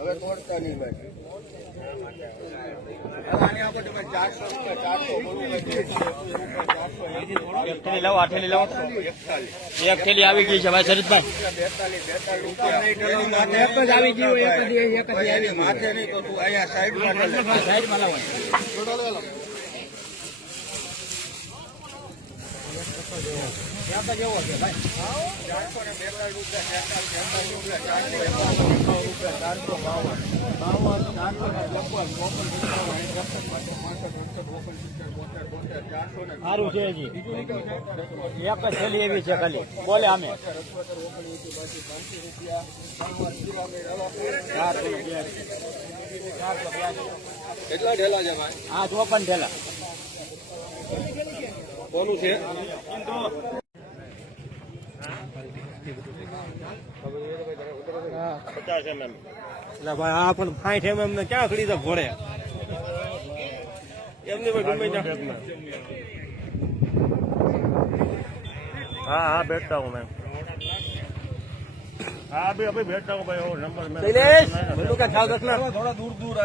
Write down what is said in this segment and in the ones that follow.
હવે તોડતા નહીં ભાઈ. એક થેલી આવી ગઈ છે ભાઈ શરદભાઈ. બેતાલીસ બેતાલીસ એક જ આવી ગયું એક જ આવી માથે નહીં તો તું અહીંયા સાઈડમાં સાઈડમાં લાવો. સારું છે હજી. એક જ થેલી એવી છે ખાલી. બોલે અમે. કેટલા ઢેલા છે ભાઈ? હા ચોપન થેલા કોનું છે. એટલે ભાઈ આ પણ ફાઈટ એમ એમને ક્યાં ખડી તો ઘોડે એમને ભાઈ ગમે હા હા બેઠતા હું મેં હા ભાઈ અભી બેઠતા હું ભાઈ નંબર મેં બધું કા ખ્યાલ રાખના થોડા દૂર દૂર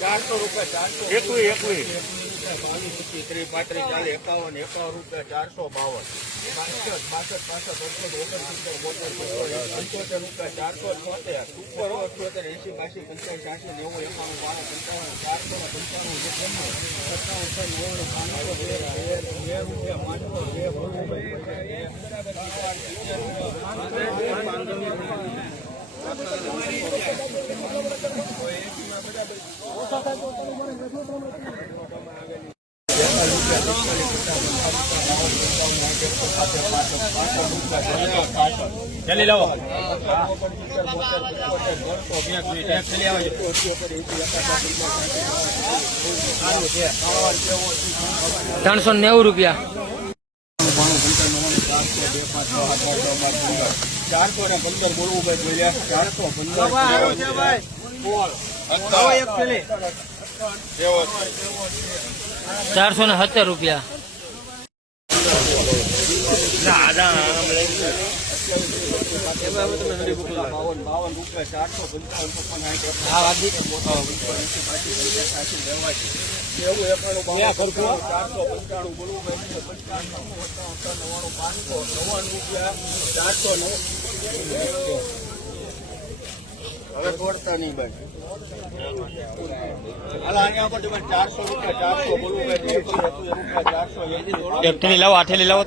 ચારસો રૂપિયા ચારસો. એકવી એકવી. ત્રીસ પાંત્રીસ ચાલીસ એકાવન એકાવન રૂપિયા ચારસો બાવન બાસઠ બાસઠ પાસઠ અડસઠ ઓગણસિત્તેર બોતેર રૂપિયા. ચારસો છોતેર ઉપર અઠ્યોતેર એસી બાસી પંચાવન છ્યાસી નેવું એકાવન પંચાવન ચારસો ને પંચાણું જે ગમે સત્તાવન છ નવ્વાણું બે રૂપિયા પાંચસો બે બોલું ચાલી લાવો. ત્રણસો નેવું રૂપિયા. ચારસો ને પંદર બોલવું ભાઈ બોલ્યા ચારસો પંદર. ચારસો ને સત્તર રૂપિયા ચારસો નેવું હવે તોડતા નહીં ચારસો રૂપિયા ચારસો બોલવું ચારસો એક થેલી લાવો આ થેલી લાવો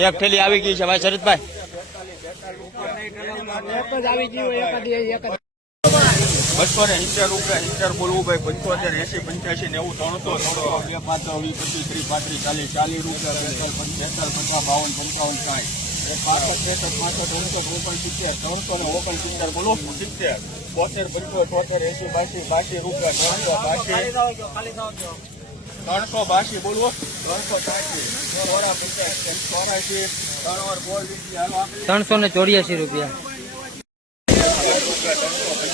એક થેલી આવી ગઈ છે ભાઈ શરદભાઈ. બસો ને સિત્તેર રૂપિયા સિત્તેર બોલવું ભાઈ પંચોતેર એસી પંચ્યાસી નેવું ત્રણસો ત્રણસો બે પાંચ વીસ પચીસ ત્રીસ પાંત્રીસ ચાલીસ ચાલીસ રૂપિયા બેતાલ પંચાવન પંચાવન સાઠ. પાસઠ ત્રેસઠ પાસઠ ઓગણસો ઓગણ સિત્તેર ત્રણસો ને ઓગણ સિત્તેર બોલો. સિત્તેર બોતેર પંચો છોતેર એસી બાસી બાસી રૂપિયા ત્રણસો બાસી. ત્રણસો બાસી બોલવો ત્રણસો ત્રણસો ને ચોર્યાસી રૂપિયા.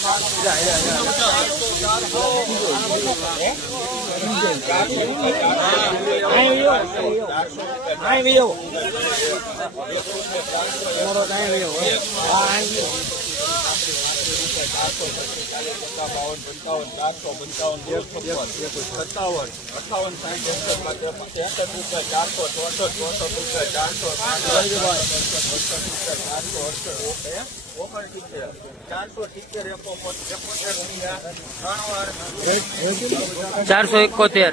સિત્તેર છ્યાસી આ ચારસો અહીં વિયો બાવન પંચાવન ચારસો પંચાવન સત્તાવન અઠાવન સાઠ એકસઠ ત્રેસઠ રૂપિયા ચારસો ચોસઠ ચોસઠ રૂપિયા ચારસો ચારસો ઓગણસિત્તેર ચારસો સિત્તેર એકો એકોતેર રૂપિયા ત્રણ વાર ચારસો એકોતેર.